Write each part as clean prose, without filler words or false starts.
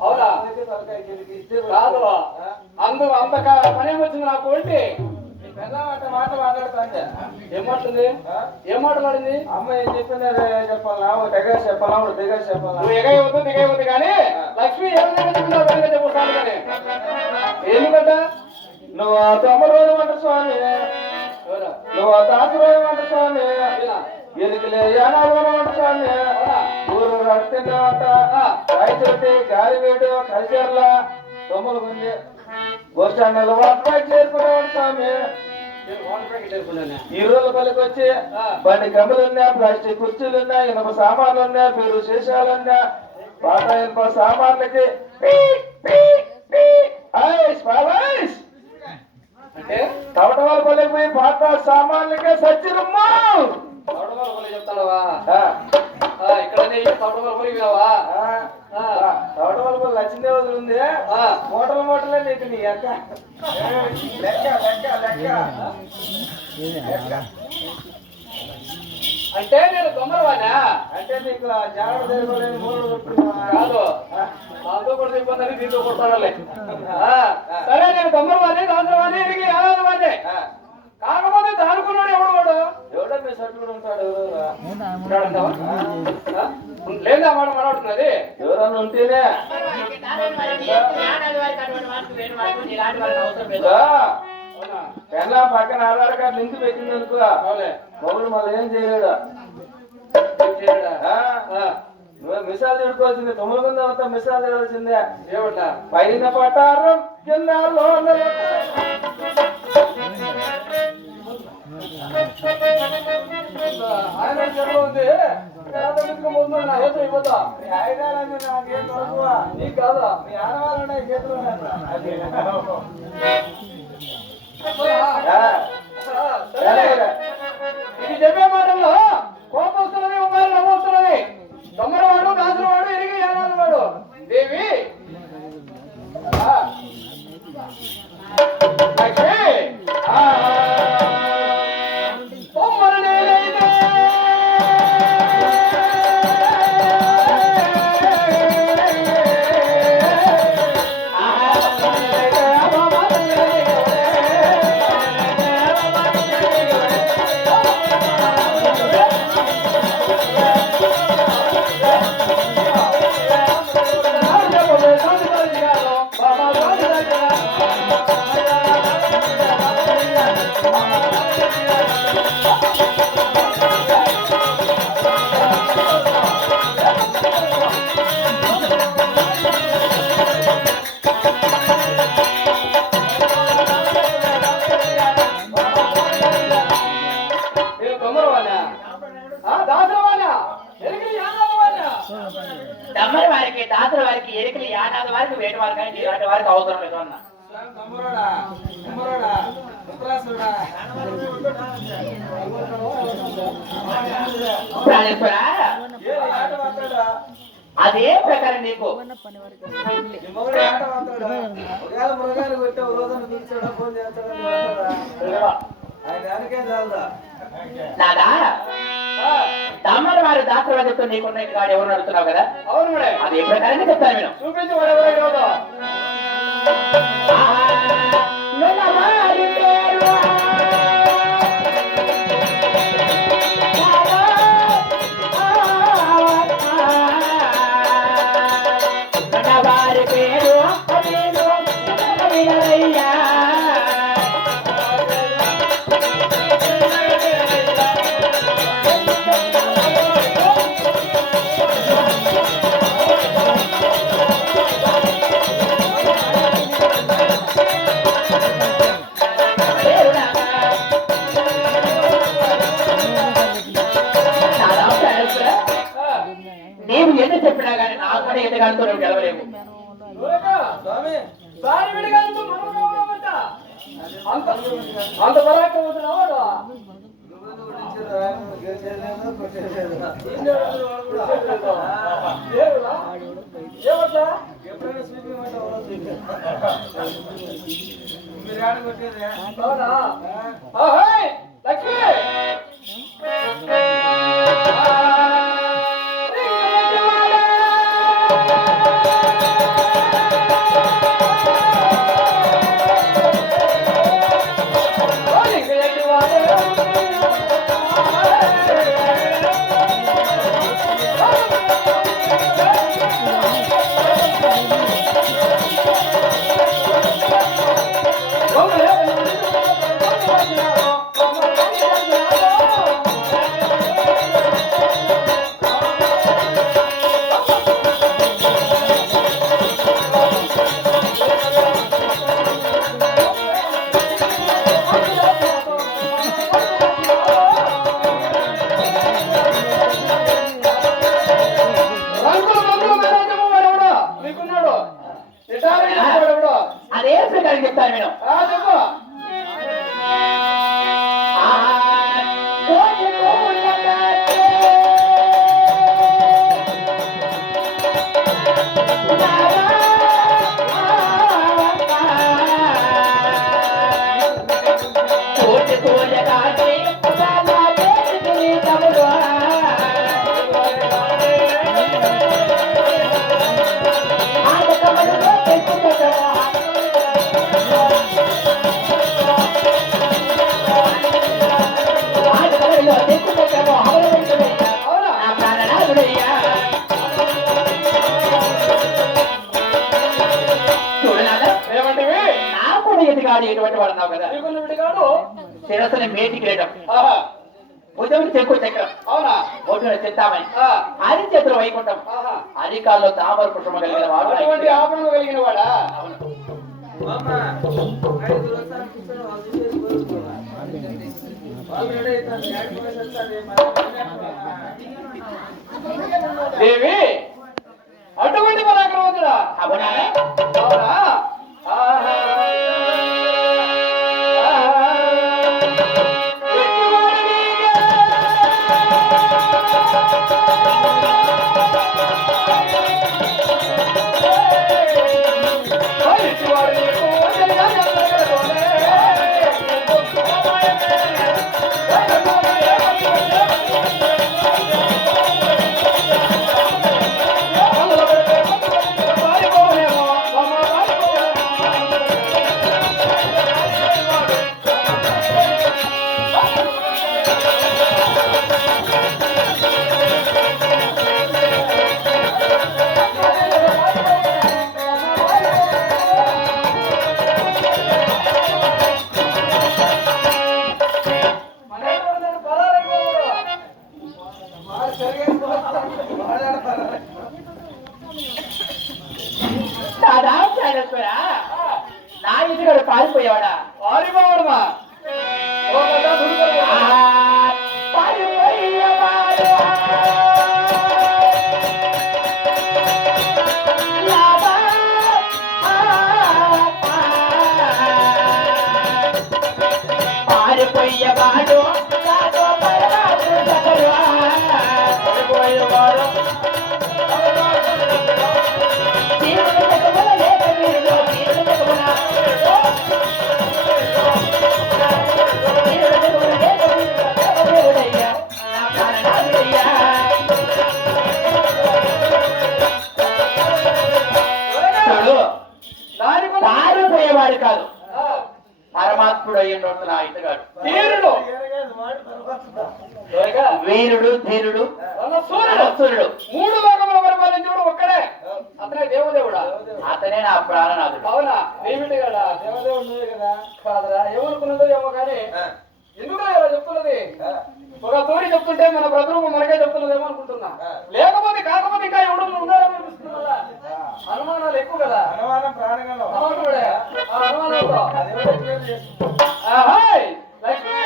అవునా కాదు అంత పని ఏమొచ్చింది నాకు ఏంటి మాట మాట్లాడుతా ఏం మాట్లాడింది అమ్మ ఏం చెప్పింది చెప్పాలా తెగ చెప్పాలా దిగ చెప్పాలా నువ్వు దిగవద్దు కానీ లక్ష్మి ఏమైనా చెప్పుతాను కానీ ఎందుకంట నువ్వు తొమ్మరోజు వంట స్వామి నువ్వు దాసురోజు వంట స్వామి ఎరికలే యానాలు వంట స్వామి ఊరు రక్తంట రాయచోటి గాలివేడు కలిసర్ల తొమ్మలు గుంజి గోచాన్నలు వాటర్ చేరుకునేవాడు స్వామి ఈ రోజు పలికి వచ్చి బండి గమ్ములు ఉన్నా ప్లాస్టిక్ కుర్చీలు ఉన్నా ఇనుప సామాన్లు ఉన్నా పేరు శేషాలున్నా పాత ఇనుప సామాన్లకి అంటే తవటవాళ్ళ పల్లెకి పోయి పాత సామాన్లకే సచ్చిరమ్మా చెప్తావా ఇక్కడ తవటవాళ్ళ పల్లె లక్ష్మీ రోజులు ఉంది మూటలే నీకు నీ అక్క అంటే నేను దొమ్మరవానా అంటే నీకు జాగ్రత్త తెలియలేదు కాదు నాతో కూడా చెప్పని దీంతో కొడతాడలే సరే నేను దొమ్మరవాణి దాసరవాణి ఇరికి ఆరాధవాణి కాకపోతే దానుకున్నాడు ఎవడో మీ సర్టు కూడా ఉంటాడు లేదా మాట మాట్లాడుతున్నది ఎవరన్నా ఉంటేనే పెళ్ళ పక్కన ఆధార్ కార్డు లింక్ పెట్టింది అనుకో మొగుడు మళ్ళీ ఏం చేయలేడు నువ్వే మిసాలు తిడుకోవాల్సిందే తొమ్మిది మంది అంతా మిసాలు తిడాల్సిందే ఏమన్నా పైన పటారం కింద ఆయన చెరువు ఉంది అయిపోతా నాకేం దొరకవా నీకు కాదా మీ ఆడవాళ్ళ చేతులు ఇది చెప్పే మాటల్లో కోపం వస్తున్నది ఉన్నారు నవ్వు వస్తున్నది దొమ్మరవాడు దాసులవాడు ఎరిగి యానాలవాడు దేవి లక్ష్మి దమ్మరి వారికి దాతల వారికి ఎరికలు యానాది వారికి వేట వారికి కానీ ఇలాంటి వారికి అవసరం లేదు అన్న అదే ప్రకారం నీకు నాదా దమ్మరి వారి దాతల వారితో నీకున్న కాదు ఎవరు నడుతున్నావు కదా అవును మేడం అదే ప్రకారంగా చెప్తాను నేను చూపించి నేను ఎంత చెప్పినా కానీ నాకు కూడా ఎదగాడుతూ నువ్వు గెలవలేవు అంత బలాకపోతున్నావాడు లక్ష్మి విడిగాడు ఎటువంటి వాడు అన్నావు కదా. శ్రీకొండ విడిగాడు శిరస్సుని మేటి కిరీటం, ఆహా భుజముని చెక్కు చక్రం, అవునా ఒడ్డున చింతామణి, ఆ, అరిచేతులు వైకుంఠం, ఆహా అరికాల్లో తామర పుష్పము కలిగిన వాడు. అటువంటి ఆభరణం కలిగిన వాడా? దేవి అటువంటి పరాక్రమవంతుడా? అవునా? అవునా? ఆహా. నా ఇంటికాడు పారిపోయేవాడా? పారిపోవడమా? ఓ కదా దుర్గడు. పారిపోయేవాడు పారిపోయేవాడు పారిపోయేవాడు కాదు, పరమాత్ముడు అయ్యిండు నా ఇతగాడు. తీరుడు వీరుడు, ధీరుడు, సూర్యుడు, మూడు లోకముల పరిపాలించుడు ఒక్కడే. అతనే దేవదేవుడా? అతనే నా ప్రాణనాథుడు. అవునా? దేవిటి కదా దేవదేవుడు కదా కాదరా? ఏమనుకున్నదో ఏమో కానీ ఎందుకు ఇలా చెప్తున్నది? ఒక తోడి చెప్తుంటే మన బ్రతుకు మనకే చెప్తున్నదేమో అనుకుంటున్నా. లేకపోతే కాకపోతే ఇంకా ఎవడు ఉండాలనిపిస్తుంది కదా. అనుమానాలు ఎక్కువ కదా. అనుమానం ప్రాణంలో అవునుడే. ఆ అనుమానంతో ఆహాయ్ లక్ష్మి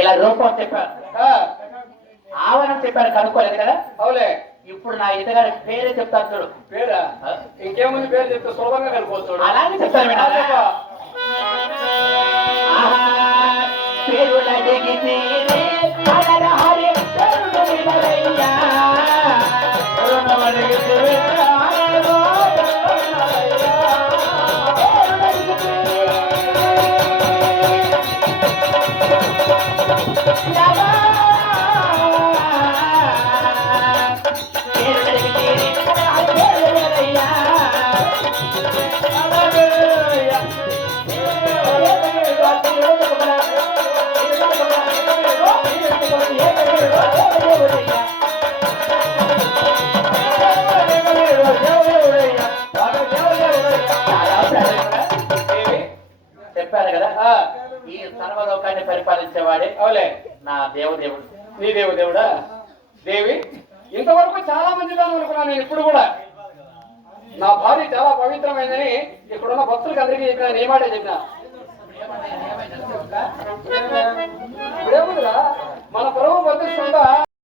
ఇలా రూపం చెప్పారు, ఆవరణం చెప్పారు, కనుక్కోలేదు కదా. అవులే. ఇప్పుడు నా ఇతగారి పేరే చెప్తాను చూడు. పేరా? ఇంకేముంది పేరు చెప్తే సులభంగా కనుకోవచ్చు. అలాగే చెప్తాను వినాలా? పేరులు అడిగితే అడరహరి పేరులు వినరయ్యా, పేరులు అడిగితే అడరహరి పేరులు అడిగితే చెప్పారు కదా, ఈ సర్వలోకాన్ని పరిపాలించేవాడే అవులే నా దేవదేవుడు. నీ దేవదేవుడా? దేవి, ఇంతవరకు చాలా మంది దాని అనుకున్నాను నేను. ఇప్పుడు కూడా నా భార్య చాలా పవిత్రమైందని ఇక్కడున్న భక్తులకు అందరికీ చెప్పిన, నీ మాటే చెప్పిన. ఇప్పుడేముందిరా మన ప్రభు ప్రతిష్ఠ